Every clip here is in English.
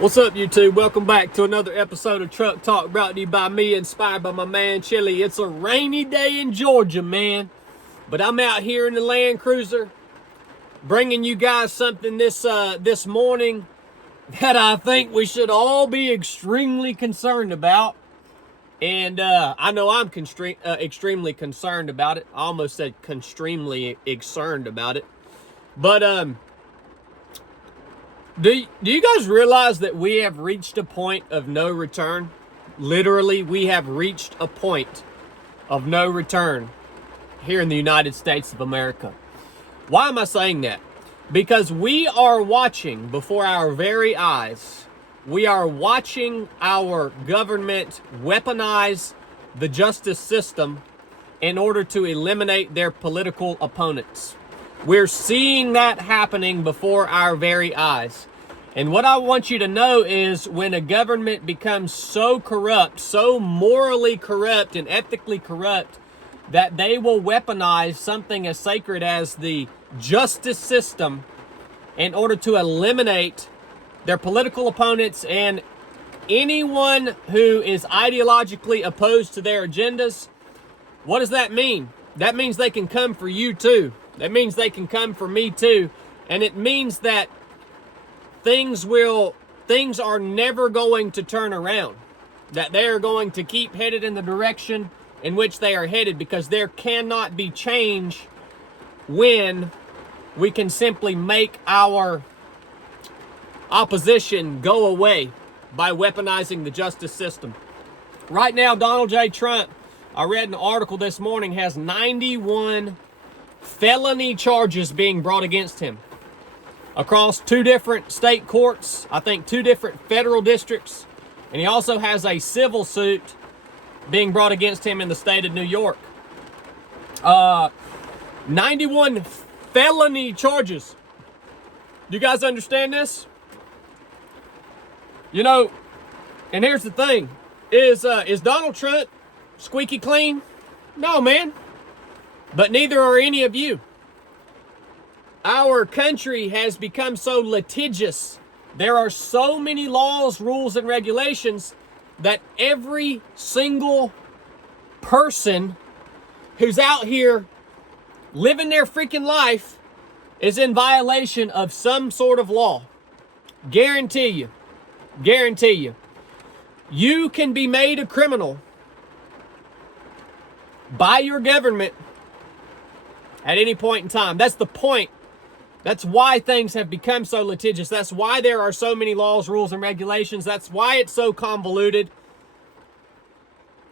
What's up, YouTube? Welcome back to another episode of Truck Talk, brought to you by me, inspired by my man Chili. It's a rainy day in Georgia, man, but I'm out here in the Land Cruiser bringing you guys something this morning that I think we should all be extremely concerned about. And I know I'm extremely concerned about it. I almost said extremely concerned about it. But do you guys realize that we have reached a point of no return? Literally, we have reached a point of no return here in the United States of America. Why am I saying that? Because we are watching before our very eyes. We are watching our government weaponize the justice system in order to eliminate their political opponents. We're seeing that happening before our very eyes. And what I want you to know is when a government becomes so corrupt, so morally corrupt and ethically corrupt, that they will weaponize something as sacred as the justice system in order to eliminate their political opponents and anyone who is ideologically opposed to their agendas. What does that mean? That means they can come for you too. That means they can come for me too. And it means that things are never going to turn around. That they are going to keep headed in the direction in which they are headed, because there cannot be change when we can simply make our opposition go away by weaponizing the justice system. Right now, Donald J. Trump, I read an article this morning, has 91 felony charges being brought against him across 2 different state courts, I think 2 different federal districts, and he also has a civil suit being brought against him in the state of New York. 91 felony charges. Do you guys understand this? You know, and here's the thing, is Donald Trump squeaky clean? No, man. But neither are any of you. Our country has become so litigious. There are so many laws, rules, and regulations that every single person who's out here living their freaking life is in violation of some sort of law. Guarantee you. Guarantee you. You can be made a criminal by your government at any point in time. That's the point. That's why things have become so litigious. That's why there are so many laws, rules, and regulations. That's why it's so convoluted.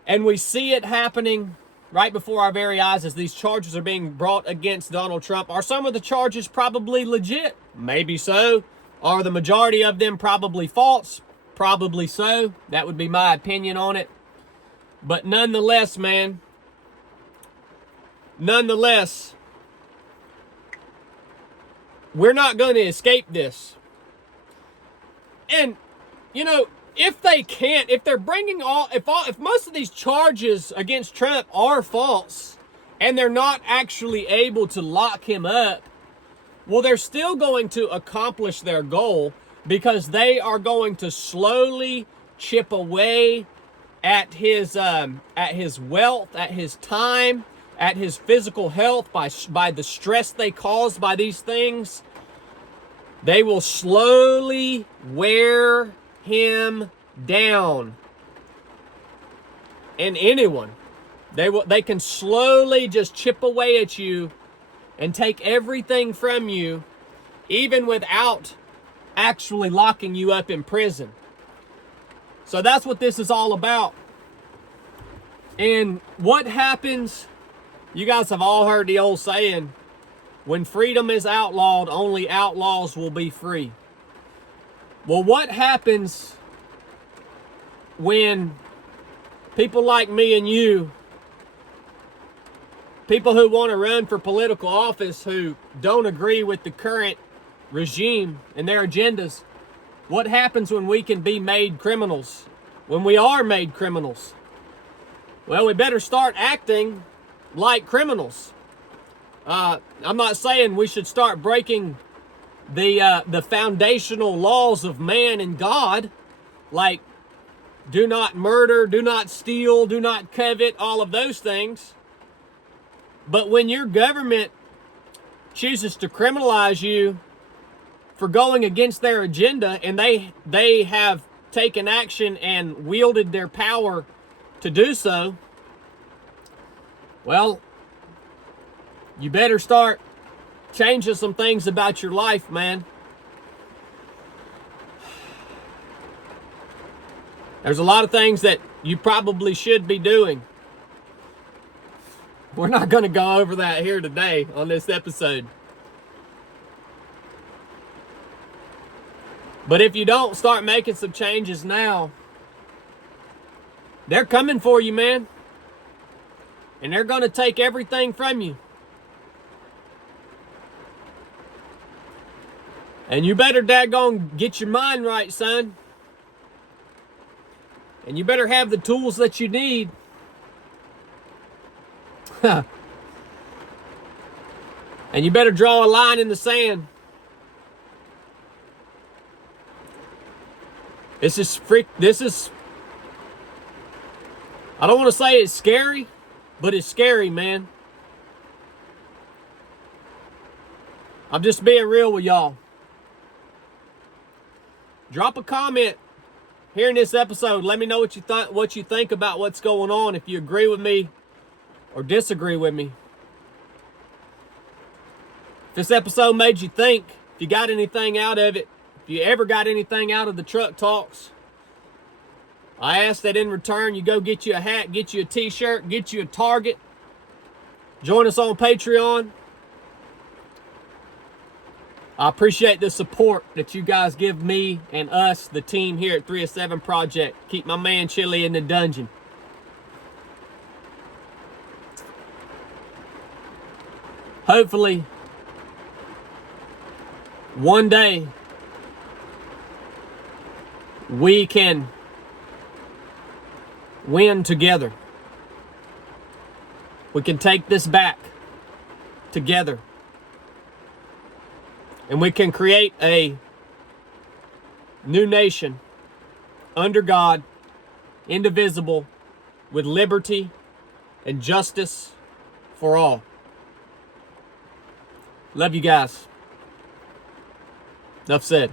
And we see it happening right before our very eyes as these charges are being brought against Donald Trump. Are some of the charges probably legit? Maybe so. Are the majority of them probably false? Probably so. That would be my opinion on it. But nonetheless, man, we're not going to escape this. And, you know, if they can't, if they're bringing if most of these charges against Trump are false and they're not actually able to lock him up, well, they're still going to accomplish their goal, because they are going to slowly chip away at his wealth, at his time, at his physical health by the stress they cause by these things. They will slowly wear him down. And anyone, they can slowly just chip away at you and take everything from you, even without actually locking you up in prison. So that's what this is all about. And what happens, you guys have all heard the old saying, when freedom is outlawed, only outlaws will be free. Well, what happens when people like me and you, people who want to run for political office who don't agree with the current regime and their agendas, what happens when we can be made criminals? When we are made criminals? Well, we better start acting like criminals. I'm not saying we should start breaking the foundational laws of man and God, like do not murder, do not steal, do not covet, all of those things. But when your government chooses to criminalize you for going against their agenda, and they have taken action and wielded their power to do so, well, you better start changing some things about your life, man. There's a lot of things that you probably should be doing. We're not going to go over that here today on this episode. But if you don't start making some changes now, they're coming for you, man. And they're going to take everything from you. And you better daggone get your mind right, son. And you better have the tools that you need. And you better draw a line in the sand. This is, I don't want to say it's scary, but it's scary, man. I'm just being real with y'all. Drop a comment here in this episode. Let me know what you think about what's going on, if you agree with me or disagree with me. If this episode made you think, if you got anything out of it, if you ever got anything out of the truck talks, I ask that in return you go get you a hat, get you a t-shirt, get you a Target. Join us on Patreon. I appreciate the support that you guys give me and us, the team here at 307 Project. Keep my man Chili in the dungeon. Hopefully, one day, we can win together. We can take this back together. And we can create a new nation under God, indivisible, with liberty and justice for all. Love you guys. Enough said.